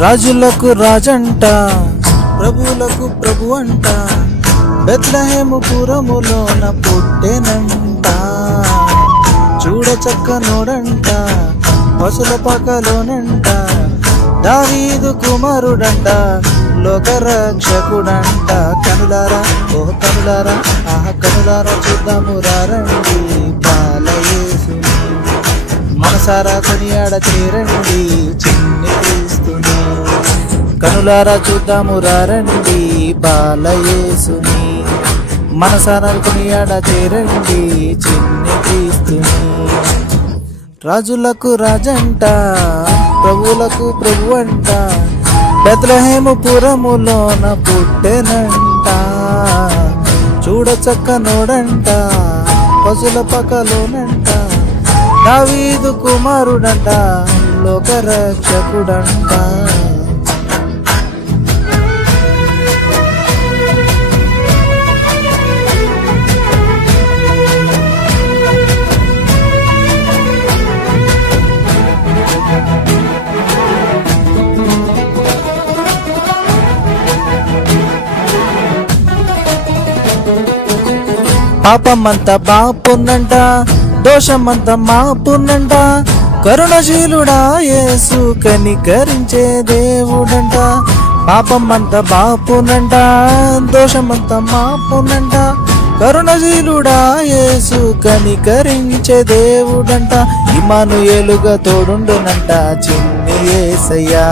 రాజులకు రాజంట ప్రభువులకు ప్రభు అంట బెత్లెహేము పురములోన పుట్టెనంట చూడ చక్కనోడంట పశుల పకలోనంట దావీదు కుమారుడంట లోకరక్షకుడంట కనులారా ఓ కనులారా కనులారా చూద్దాము రండి బాలయేసుని మనసారా కొనియాడ చేరండి చిన్ని క్రీస్తుని కనులారా చూద్దాము రండి బాలయేసుని మనసారా కొనియాడ చేరండి చిన్ని క్రీస్తుని రాజులకు రాజంట ప్రభువులకు ప్రభు అంట బెత్లెహేము పురములోన పుట్టెనంట చూడ చక్కనోడంట పశుల పకలోనంట దావీదు కుమారుడంట లోకరక్షకుడంట పాపమంతా బాపునంట దోషమంతా మాపునంట కరుణశీలుడా యేసు కనికరించే దేవుడంట పాపమంతా బాపునంట దోషమంతా మాపునంట కరుణశీలుడా యేసు కనికరించే దేవుడంట ఇమ్మానుయేలుగా తోడుండునంట చిన్ని యేసయ్యా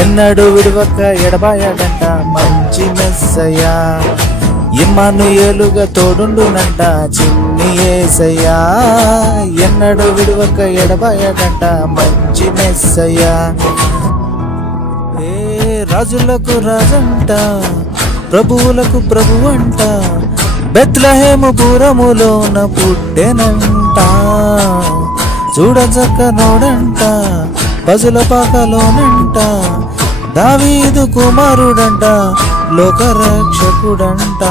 ఎన్నడూ విడవక ఎడబాయడంట మంచి మెస్సయ్యా ఇమ్మానుయేలుగా తోడుండునంట చిన్ని యేసయ్యా ఎన్నడూ విడవక ఎడబాయడంట మంచి మెస్సయ్యా రాజులకు రాజంట ప్రభువులకు ప్రభు అంట బెత్లెహేము పురములోన పుట్టెనంట చూడచక్కనోడంట పశుల పాకలోనంట దావీదు కుమారుడంట లోకరక్షకుడంట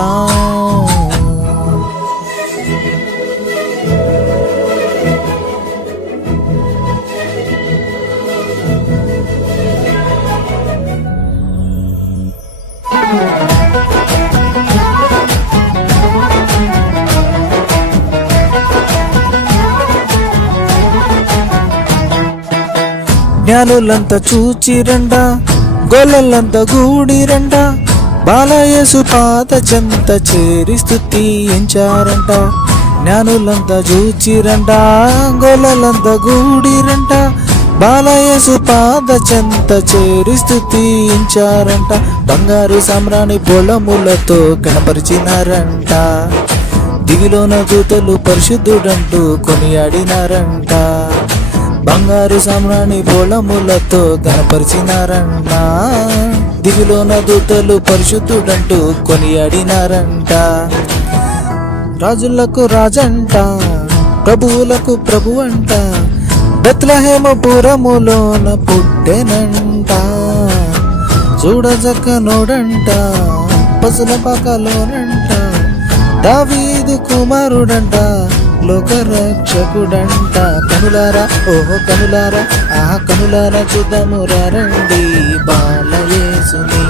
జ్ఞానులంతా చూచిరండ గొల్లలంతా గూడిరండ బాలయేసు పాద చెంత చేరి స్తుతించారంట జ్ఞానులంతా చూచిరంట గొల్లలంతా గూడిరంట బాలయేసు పాద చెంత చేరి స్తుతించారంట బంగారు సామ్రాణి పొలములతో కనపరిచినారంట దివిలోన దూతలు పరిశుద్ధుడంటూ కొనియాడినారంట బంగారు సామ్రాణి పొలములతో కనపరిచినారంట దివిలోన దూతలు పరిశుద్ధుడంటూ కొనియాడినారంట రాజులకు రాజంట ప్రభువులకు ప్రభు అంట బెత్లెహేము పురములోన పుట్టెనంట చూడచక్కనోడంట పశుల పాకలోనంట దావీదు కుమారుడంట లోకరక్షకుడంట కనులారా ఓహో కనులారా కనులారా చూద్దాము రండి బాలయేసుని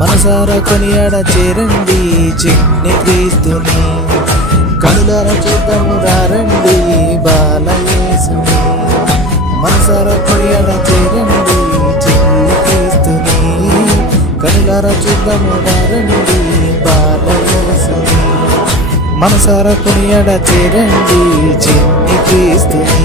మనసారా కొనియాడ చేరండి చిన్ని క్రీస్తుని కనులారా చూద్దాము రండి బాలయేసుని మనసారా కొనియాడ చేరండి చిన్ని క్రీస్తుని కనులారా చూద్దాము రండి బాలయేసుని మనసారా కొనియాడ చేరండి చిన్ని క్రీస్తుని